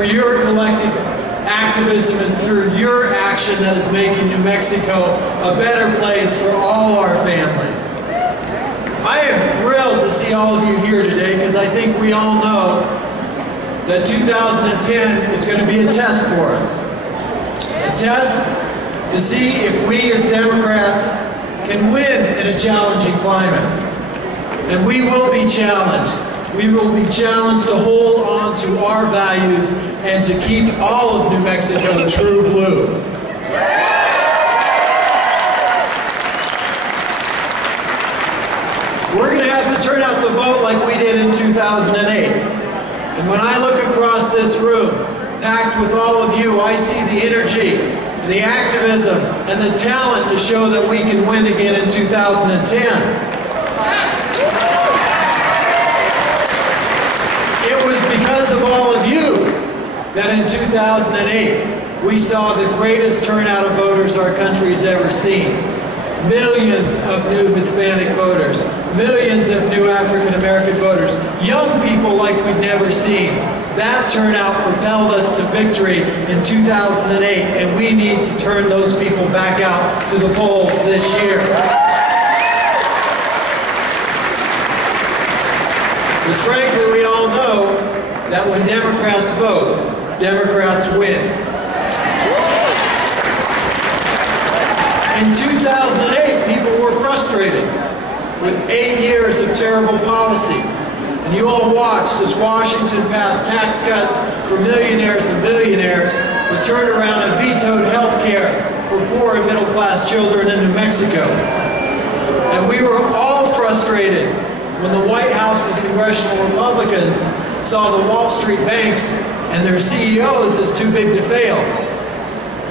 for your collective activism and through your action that is making New Mexico a better place for all our families. I am thrilled to see all of you here today because I think we all know that 2010 is going to be a test for us. A test to see if we as Democrats can win in a challenging climate. And we will be challenged. We will be challenged to hold on to our values and to keep all of New Mexico true blue. We're going to have to turn out the vote like we did in 2008. And when I look across this room, packed with all of you, I see the energy, the activism, and the talent to show that we can win again in 2010. It was because of all of you that in 2008 we saw the greatest turnout of voters our country has ever seen. Millions of new Hispanic voters, millions of new African American voters, young people like we've never seen. That turnout propelled us to victory in 2008, and we need to turn those people back out to the polls this year. Because frankly, we all know that when Democrats vote, Democrats win. In 2008, people were frustrated with 8 years of terrible policy. And you all watched as Washington passed tax cuts for millionaires and billionaires, but turned around and vetoed health care for poor and middle-class children in New Mexico. And we were all frustrated when the White House and Congressional Republicans saw the Wall Street banks and their CEOs as too big to fail.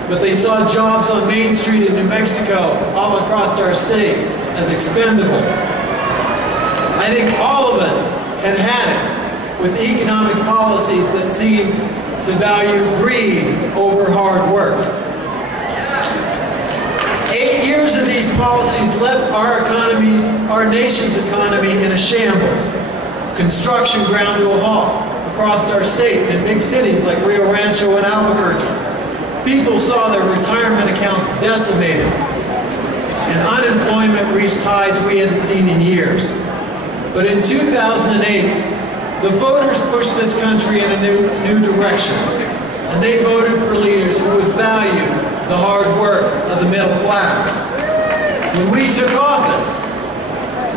But they saw jobs on Main Street in New Mexico all across our state as expendable. I think all of us had it with economic policies that seemed to value greed over hard work. 8 years of these policies left our nation's economy in a shambles. Construction ground to a halt across our state in big cities like Rio Rancho and Albuquerque. People saw their retirement accounts decimated, and unemployment reached highs we hadn't seen in years. But in 2008, the voters pushed this country in a new direction, and they voted for leaders who would value the hard work of the middle class. When we took office,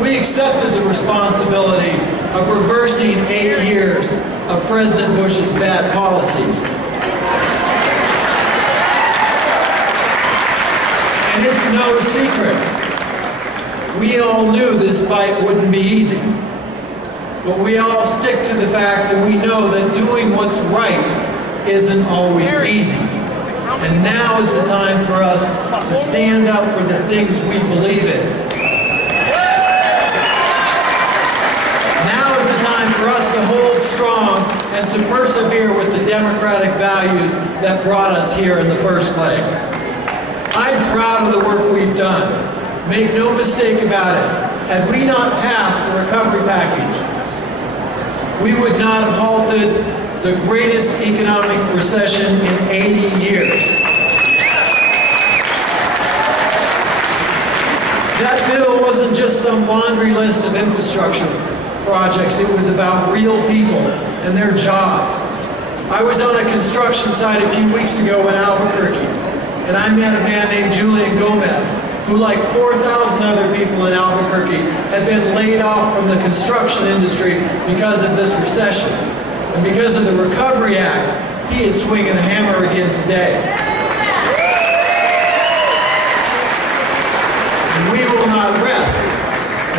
we accepted the responsibility of reversing 8 years of President Bush's bad policies. And it's no secret, we all knew this fight wouldn't be easy. But we all stick to the fact that we know that doing what's right isn't always easy. And now is the time for us to stand up for the things we believe in. Now is the time for us to hold strong and to persevere with the democratic values that brought us here in the first place. I'm proud of the work we've done. Make no mistake about it. Had we not passed the recovery package, we would not have halted the greatest economic recession in 80 years. That bill wasn't just some laundry list of infrastructure projects. It was about real people and their jobs. I was on a construction site a few weeks ago in Albuquerque, and I met a man named Julian Gomez, who, like 4,000 other people in Albuquerque, had been laid off from the construction industry because of this recession. And because of the Recovery Act, he is swinging a hammer again today. And we will not rest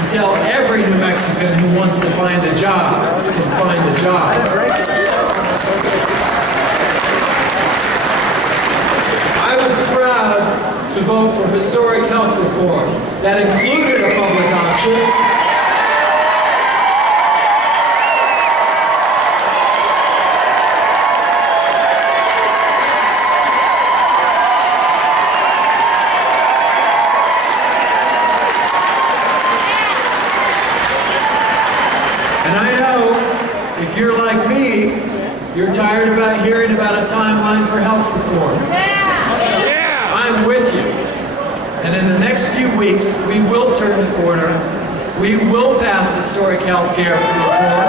until every New Mexican who wants to find a job can find a job. I was proud to vote for historic health reform that included a public option. And I know if you're like me, You're tired about hearing about a timeline for health reform. I'm with you. And in the next few weeks, we will turn the corner. We will pass historic health care reform.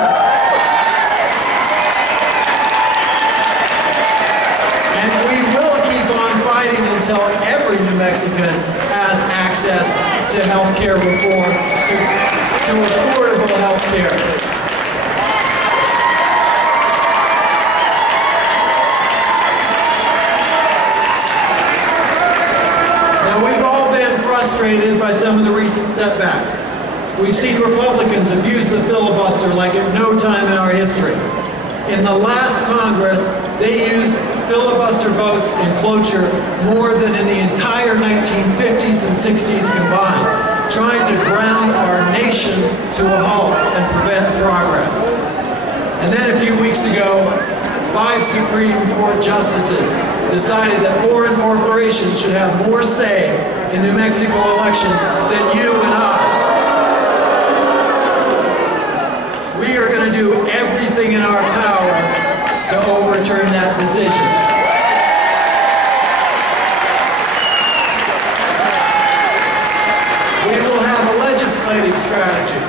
And we will keep on fighting until every New Mexican has access to health care reform, to affordable health care. Frustrated by some of the recent setbacks. We've seen Republicans abuse the filibuster like at no time in our history. In the last Congress, they used filibuster votes in cloture more than in the entire 1950s and 60s combined, trying to ground our nation to a halt and prevent progress. And then a few weeks ago, 5 Supreme Court justices decided that foreign corporations should have more say in New Mexico elections than you and I. We are going to do everything in our power to overturn that decision. We will have a legislative strategy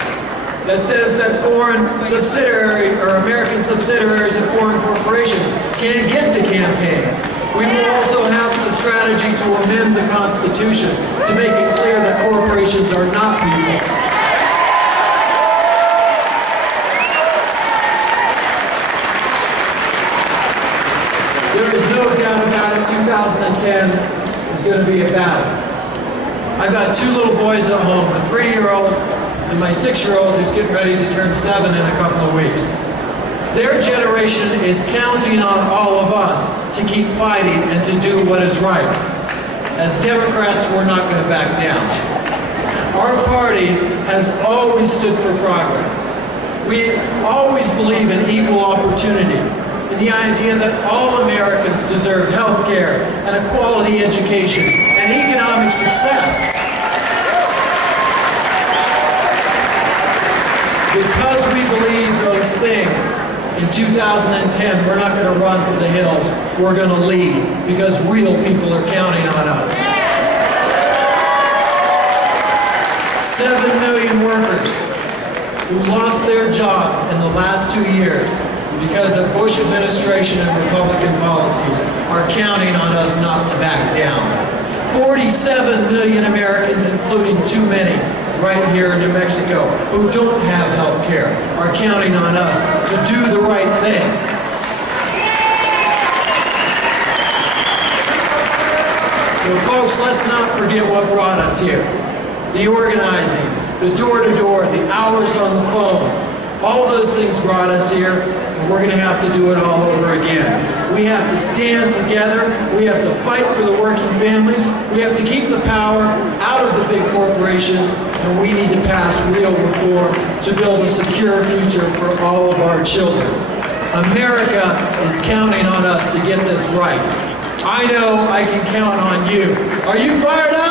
that says that foreign subsidiary or American subsidiaries of foreign corporations can't get to campaigns. We will also have a strategy to amend the Constitution to make it clear that corporations are not people. There is no doubt about it, 2010 is going to be a battle. I've got 2 little boys at home, a 3-year-old and my 6-year-old who's getting ready to turn 7 in a couple of weeks. Their generation is counting on all of us to keep fighting and to do what is right. As Democrats, we're not going to back down. Our party has always stood for progress. We always believe in equal opportunity, in the idea that all Americans deserve health care and a quality education and economic success. Because we believe those things, in 2010, we're not going to run for the hills. We're going to lead, because real people are counting on us. 7 million workers who lost their jobs in the last 2 years because of Bush administration and Republican policies are counting on us not to back down. 47 million Americans, including too many, right here in New Mexico, who don't have health care, are counting on us to do the right thing. So folks, let's not forget what brought us here. The organizing, the door-to-door, the hours on the phone, all those things brought us here, and we're going to have to do it all over again. We have to stand together, we have to fight for the working families, we have to keep the power out of the big corporations, and we need to pass real reform to build a secure future for all of our children. America is counting on us to get this right. I know I can count on you. Are you fired up?